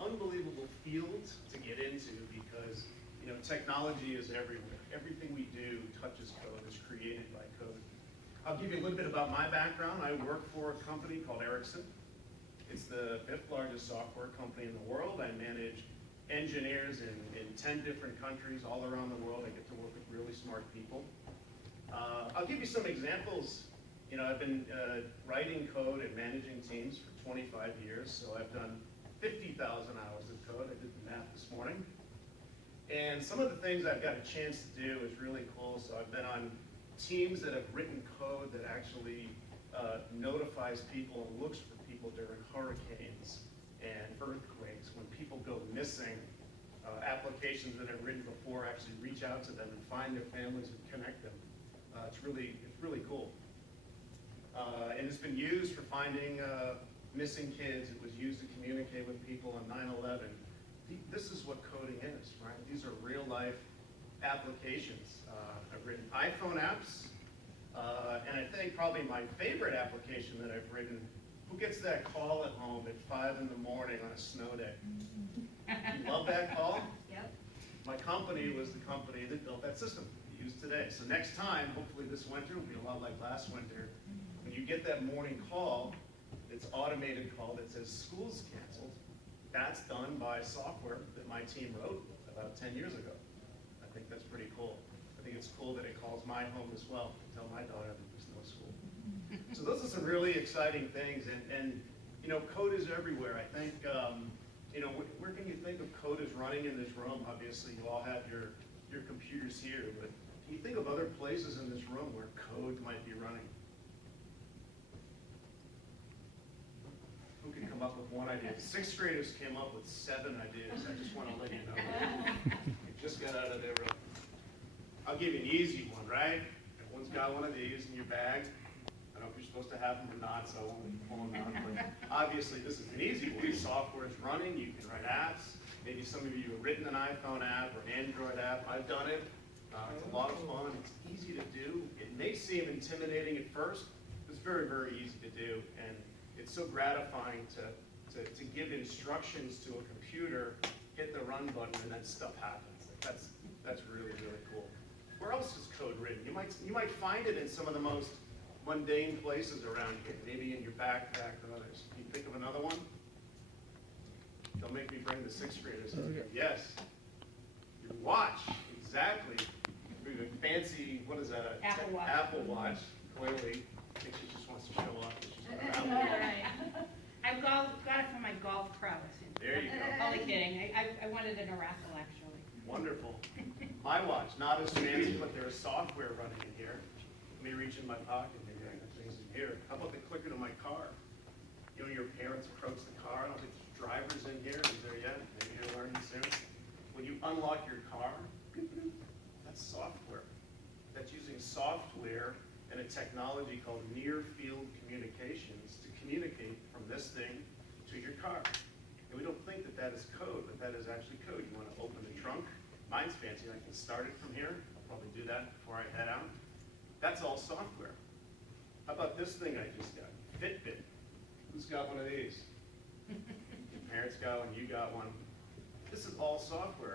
unbelievable field to get into because, you know, technology is everywhere. Everything we do touches code, is created by code. I'll give you a little bit about my background. I work for a company called Ericsson. It's the 5th largest software company in the world. I manage engineers in 10 different countries all around the world. I get to work with really smart people. I'll give you some examples. You know, I've been writing code and managing teams for 25 years, so I've done 50,000 hours of code. I did the math this morning. And some of the things I've got a chance to do is really cool. So I've been on teams that have written code that actually notifies people and looks for people during hurricanes and earthquakes. When people go missing, applications that I've written before actually reach out to them and find their families and connect them. It's really cool. And it's been used for finding missing kids. It was used to communicate with people on 9/11. This is what coding is, right? These are real life applications. I've written iPhone apps, and I think probably my favorite application that I've written, who gets that call at home at 5 in the morning on a snow day? You love that call? Yep. My company was the company that built that system we use today. So next time, hopefully this winter will be a lot like last winter, when you get that morning call, it's automated call that says school's canceled. That's done by software that my team wrote about 10 years ago. I think that's pretty cool. I think it's cool that it calls my home as well to tell my daughter that there's no school. So those are some really exciting things, and you know, code is everywhere. I think, you know, where can you think of code is running in this room? Obviously, you all have your computers here, but can you think of other places in this room where code might be running? Who can come up with one idea? 6th graders came up with 7 ideas. I just want to let you know. You just got out of their room. I'll give you an easy one, right? Everyone's got one of these in your bag. I don't know if you're supposed to have them or not, so I won't let you pull them out. But obviously, this is an easy one. Software is running. You can write apps. Maybe some of you have written an iPhone app or Android app. I've done it. It's a lot of fun. It's easy to do. It may seem intimidating at first, but it's very, very easy to do. And it's so gratifying to give instructions to a computer, hit the run button, and then stuff happens. That's really, really cool. Where else is code written? You might find it in some of the most mundane places around here, maybe in your backpack or others. Can you think of another one? Don't make me bring the 6th graders in here. Yes. Your watch, exactly. Fancy, what is that? Apple Watch. Apple Watch, clearly. I think she just wants to show off that she's got an Apple All Watch. right. I've got it for my golf prowess. There you go. Only kidding. I wanted an oracle, actually. Wonderful. My watch, not as fancy, but there is software running in here. Let me reach in my pocket, maybe I got things in here. How about the clicker to my car? You know, your parents approach the car. I don't think there's drivers in here. Is there yet? Maybe you're learning soon. When you unlock your car, that's software. That's using software and a technology called near-field communications to communicate from this thing to your car. And we don't think that that is code, but that is actually code. You want to open the trunk. Mine's fancy. I can start it from here. I'll probably do that before I head out. That's all software. How about this thing I just got? Fitbit. Who's got one of these? Your parents got one, you got one. This is all software.